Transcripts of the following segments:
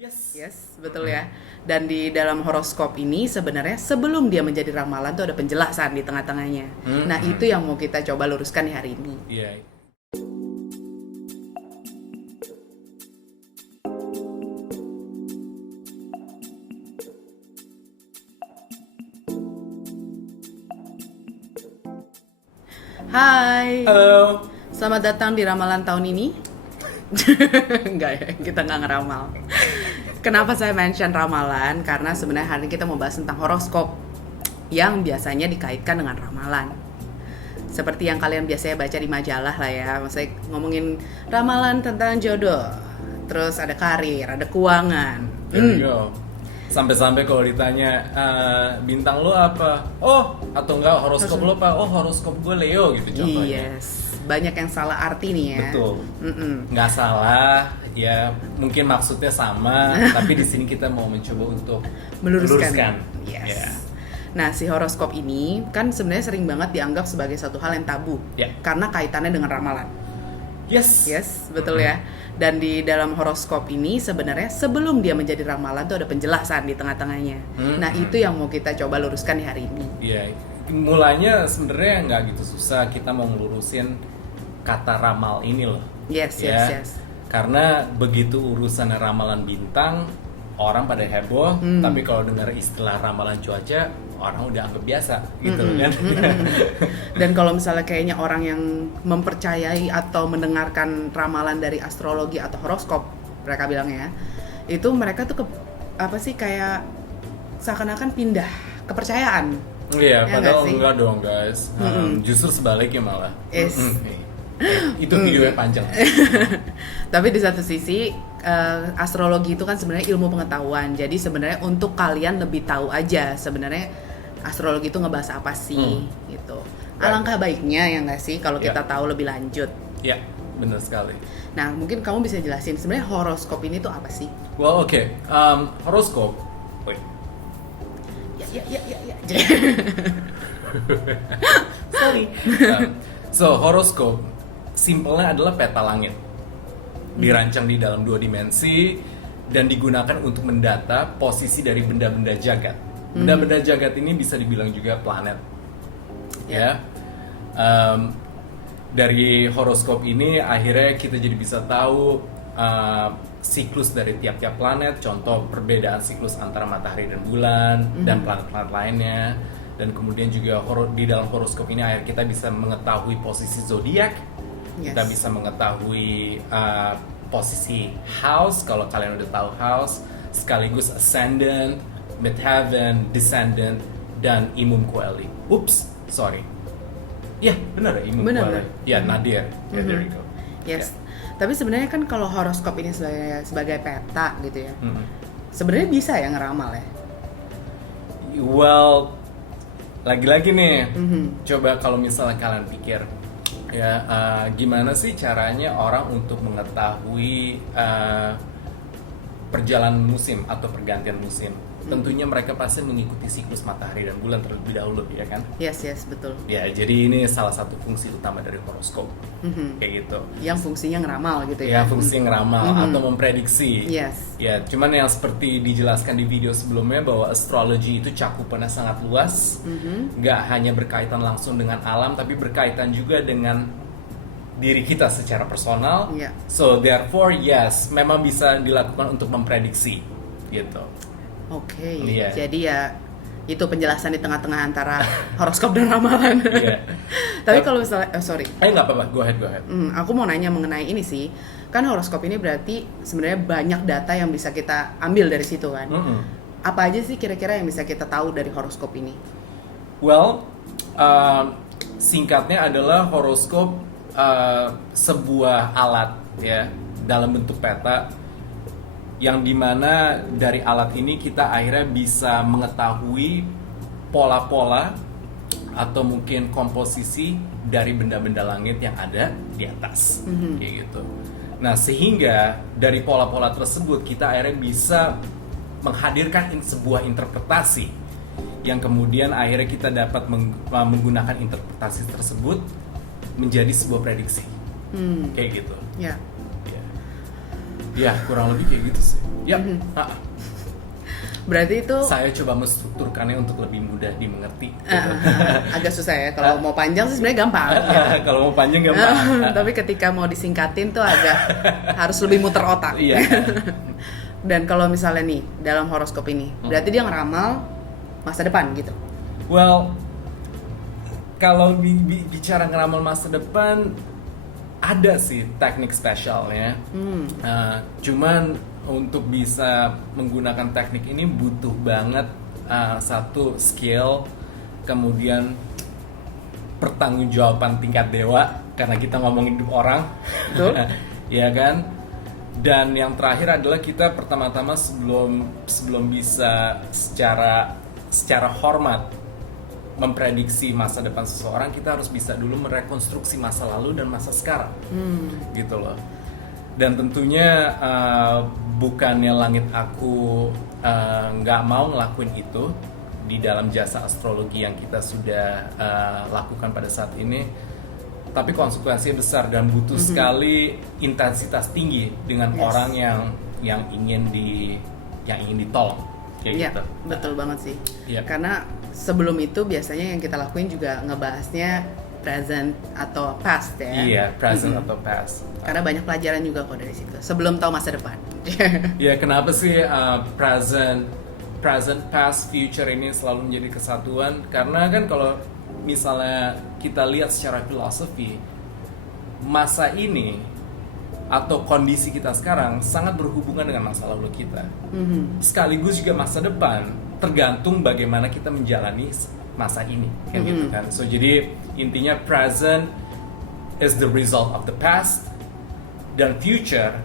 Yes, betul ya. Dan di dalam horoskop ini sebenarnya sebelum dia menjadi ramalan tuh ada penjelasan di tengah-tengahnya. Nah, itu yang mau kita coba luruskan di hari ini. Iya. Hai, Halo. selamat datang di ramalan tahun ini. Enggak ya, kita nggak ngeramal. Kenapa saya mention ramalan? Karena sebenarnya hari ini kita mau bahas tentang horoskop yang biasanya dikaitkan dengan ramalan. Seperti yang kalian biasanya baca di majalah lah ya, maksudnya ngomongin ramalan tentang jodoh, terus ada karir, ada keuangan. There you go. Sampai-sampai kalau ditanya bintang lo apa? Oh, atau enggak horoskop lo apa? Oh, horoskop gue Leo gitu contohnya. Yes, banyak yang salah arti nih ya. Betul. Nggak salah, ya mungkin maksudnya sama, tapi di sini kita mau mencoba untuk Meluruskan. Yes. Ya. Nah, si horoskop ini kan sebenarnya sering banget dianggap sebagai satu hal yang tabu. Ya. Karena kaitannya dengan ramalan. Yes. Yes, betul ya. Dan di dalam horoskop ini sebenarnya sebelum dia menjadi ramalan tuh ada penjelasan di tengah-tengahnya. Nah, itu yang mau kita coba luruskan di hari ini. Iya. Mulanya sebenarnya nggak gitu susah. Kita mau ngelurusin kata ramal ini loh. Yes. Karena begitu urusan ramalan bintang, orang pada heboh. Tapi kalau dengar istilah ramalan cuaca, orang udah anggap biasa gitu kan. Dan kalau misalnya kayaknya orang yang mempercayai atau mendengarkan ramalan dari astrologi atau horoskop, mereka bilangnya, itu mereka tuh kayak seakan-akan pindah kepercayaan. Iya, Ya padahal nggak sih? enggak dong guys. Justru sebaliknya malah. Yes. Itu videonya panjang. Tapi di satu sisi astrologi itu kan sebenarnya ilmu pengetahuan. Jadi sebenarnya untuk kalian lebih tahu aja sebenarnya astrologi itu ngebahas apa sih gitu. Alangkah baiknya ya nggak sih kalau kita tahu lebih lanjut. Ya, benar sekali. Nah, mungkin kamu bisa jelasin sebenarnya horoskop ini tuh apa sih? Well, oke. Horoskop. Wait. Ya. Sorry. So, horoskop simpelnya adalah peta langit. Dirancang di dalam 2 dimensi dan digunakan untuk mendata posisi dari benda-benda jagat. Benda-benda jagat ini bisa dibilang juga planet. Ya. Dari horoskop ini akhirnya kita jadi bisa tahu siklus dari tiap-tiap planet, contoh perbedaan siklus antara matahari dan bulan dan planet-planet lainnya. Dan kemudian juga di dalam horoskop ini akhirnya kita bisa mengetahui posisi zodiak. Yes. Kita bisa mengetahui posisi house, kalau kalian udah tahu house, sekaligus ascendant, midheaven, descendant, dan imum coeli. Oops, sorry. Ya, benar ya imum coeli. Ya, nadir. Ya, there you go. Yes. Tapi sebenarnya kan kalau horoskop ini sebagai peta gitu ya. Sebenarnya bisa ya ngeramal ya. Well, lagi-lagi nih, coba kalau misalnya kalian pikir, ya gimana sih caranya orang untuk mengetahui perjalanan musim atau pergantian musim? Tentunya mereka pasti mengikuti siklus matahari dan bulan terlebih dahulu, ya kan? Yes, betul. Ya, jadi ini salah satu fungsi utama dari horoskop, kayak gitu. Yang fungsinya ngeramal gitu Ya, ya. fungsi ngeramal atau memprediksi. Yes. Ya, cuman yang seperti dijelaskan di video sebelumnya bahwa astrologi itu cakupannya sangat luas, nggak hanya berkaitan langsung dengan alam, tapi berkaitan juga dengan diri kita secara personal. Iya. So therefore, yes, memang bisa dilakukan untuk memprediksi, gitu. Oke. Iya. Jadi ya itu penjelasan di tengah-tengah antara horoskop dan ramalan. Iya. Tapi kalau misalnya, sorry. Nggak apa-apa, go ahead. Aku mau nanya mengenai ini sih. Kan horoskop ini berarti sebenarnya banyak data yang bisa kita ambil dari situ kan. Apa aja sih kira-kira yang bisa kita tahu dari horoskop ini? Well, singkatnya adalah horoskop sebuah alat ya dalam bentuk peta yang dimana dari alat ini kita akhirnya bisa mengetahui pola-pola atau mungkin komposisi dari benda-benda langit yang ada di atas, kayak gitu. Nah, sehingga dari pola-pola tersebut kita akhirnya bisa menghadirkan sebuah interpretasi yang kemudian akhirnya kita dapat menggunakan interpretasi tersebut menjadi sebuah prediksi, kayak gitu. Ya. Ya kurang lebih kayak gitu sih. Ya. Berarti itu Saya coba menstrukturkannya untuk lebih mudah dimengerti. Gitu. agak susah ya. Kalau mau panjang sih sebenarnya gampang. Kalau mau panjang gampang. Tapi ketika mau disingkatin tuh agak harus lebih muter otak. Iya. Dan kalau misalnya nih dalam horoskop ini, berarti dia ngeramal masa depan gitu. Well, kalau bicara ngeramal masa depan, ada sih teknik spesialnya. Cuman untuk bisa menggunakan teknik ini butuh banget satu skill, kemudian pertanggungjawaban tingkat dewa karena kita ngomongin hidup orang, ya kan? Dan yang terakhir adalah kita pertama-tama sebelum bisa secara hormat memprediksi masa depan seseorang, kita harus bisa dulu merekonstruksi masa lalu dan masa sekarang, gitu loh. Dan tentunya bukannya langit aku nggak mau ngelakuin itu di dalam jasa astrologi yang kita sudah lakukan pada saat ini, tapi konsekuensinya besar dan butuh sekali intensitas tinggi dengan orang yang ingin ditolong kayak gitu. Betul banget sih. Iya. Karena sebelum itu biasanya yang kita lakuin juga ngebahasnya present atau past ya. Iya, present atau past. Karena banyak pelajaran juga kok dari situ. Sebelum tahu masa depan. Ya, kenapa sih present, past, future ini selalu menjadi kesatuan? Karena kan kalau misalnya kita lihat secara filosofi, masa ini atau kondisi kita sekarang sangat berhubungan dengan masa lalu kita. Sekaligus juga masa depan, tergantung bagaimana kita menjalani masa ini, kan gitu kan. So jadi intinya present is the result of the past dan future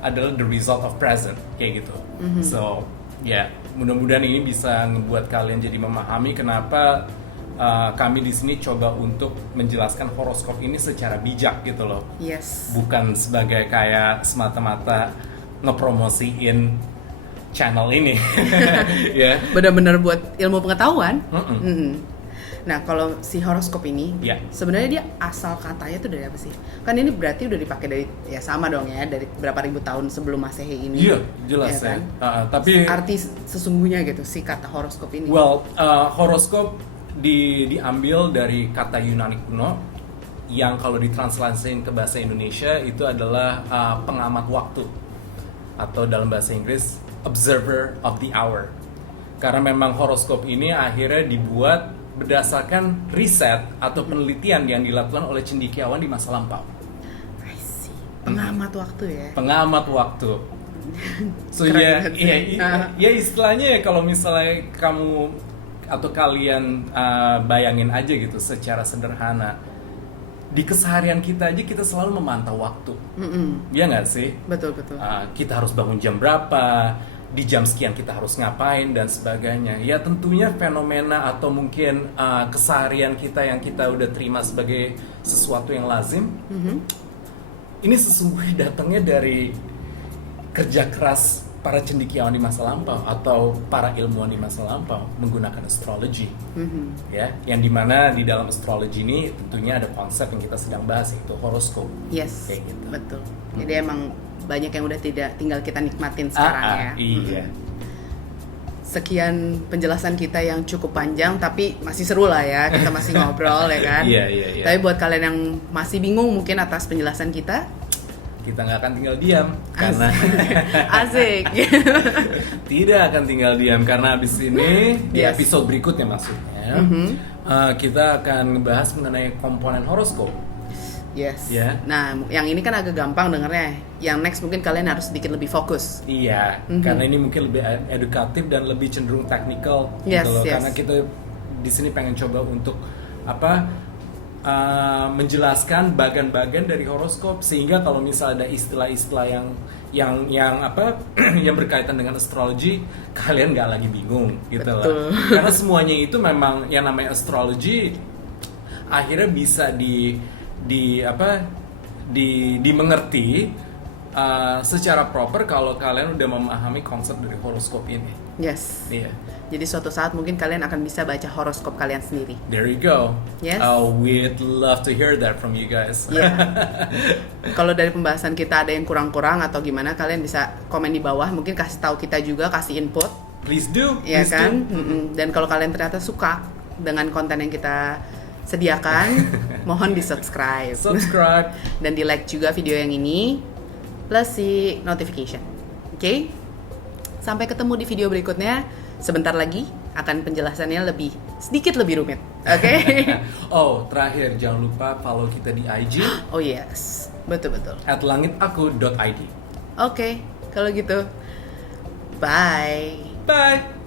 adalah the result of present, kayak gitu. So ya, mudah-mudahan ini bisa ngebuat kalian jadi memahami kenapa kami di sini coba untuk menjelaskan horoskop ini secara bijak gitu loh. Yes. Bukan sebagai kayak semata-mata ngepromosiin channel ini. Ya. Benar-benar buat ilmu pengetahuan. Nah, kalau si horoskop ini, sebenarnya dia asal katanya tuh dari apa sih? Kan ini berarti udah dipakai dari, ya sama dong ya, dari berapa ribu tahun sebelum Masehi ini. Iya, jelas ya. Kan? Tapi arti sesungguhnya gitu si kata horoskop ini. Well, horoskop diambil dari kata Yunani kuno yang kalau ditranslasiin ke bahasa Indonesia itu adalah pengamat waktu, atau dalam bahasa Inggris observer of the hour. Karena memang horoskop ini akhirnya dibuat berdasarkan riset atau penelitian yang dilakukan oleh cendekiawan di masa lampau. I see. Pengamat waktu ya. Pengamat waktu. So ya istilahnya ya, kalau misalnya kamu atau kalian bayangin aja gitu secara sederhana, di keseharian kita aja kita selalu memantau waktu. Iya nggak sih? Betul. Kita harus bangun jam berapa, di jam sekian kita harus ngapain dan sebagainya. Ya tentunya fenomena atau mungkin keseharian kita yang kita udah terima sebagai sesuatu yang lazim, ini sesungguhnya datangnya dari kerja keras para cendekiawan di masa lampau atau para ilmuwan di masa lampau menggunakan astrologi, ya, yang dimana di dalam astrologi ini tentunya ada konsep yang kita sedang bahas, yaitu horoskop. Yes, kayak gitu. Betul. Jadi emang banyak yang udah tinggal kita nikmatin sekarang ya. Iya. Sekian penjelasan kita yang cukup panjang, tapi masih seru lah ya, kita masih ngobrol ya kan. Iya. Tapi buat kalian yang masih bingung mungkin atas penjelasan kita nggak akan tinggal diam karena asik. Tidak akan tinggal diam karena abis ini di episode berikutnya maksudnya kita akan ngebahas mengenai komponen horoskop. Yes. Yeah. Nah, yang ini kan agak gampang dengernya. Yang next mungkin kalian harus sedikit lebih fokus. Iya, karena ini mungkin lebih edukatif dan lebih cenderung technical gitu loh. Karena kita di sini pengen coba untuk menjelaskan bagian-bagian dari horoskop, sehingga kalau misalnya ada istilah-istilah yang yang berkaitan dengan astrologi, kalian nggak lagi bingung gitu loh. Karena semuanya itu memang yang namanya astrologi akhirnya bisa dimengerti secara proper kalau kalian udah memahami konsep dari horoskop ini. Yes. Iya. Jadi suatu saat mungkin kalian akan bisa baca horoskop kalian sendiri. There you go. Yes. We'd love to hear that from you guys. Iya. Kalau dari pembahasan kita ada yang kurang-kurang atau gimana, kalian bisa komen di bawah. Mungkin kasih tahu kita juga, kasih input. Please do. Ya Please kan? do. Dan kalau kalian ternyata suka dengan konten yang kita sediakan, mohon di subscribe. Subscribe. Dan di like juga video yang ini, plus si notification. Oke? Sampai ketemu di video berikutnya. Sebentar lagi akan penjelasannya sedikit lebih rumit. Oke? Oh, terakhir jangan lupa follow kita di IG Oh yes, betul-betul. @langitaku.id. Oke, kalau gitu, bye. Bye.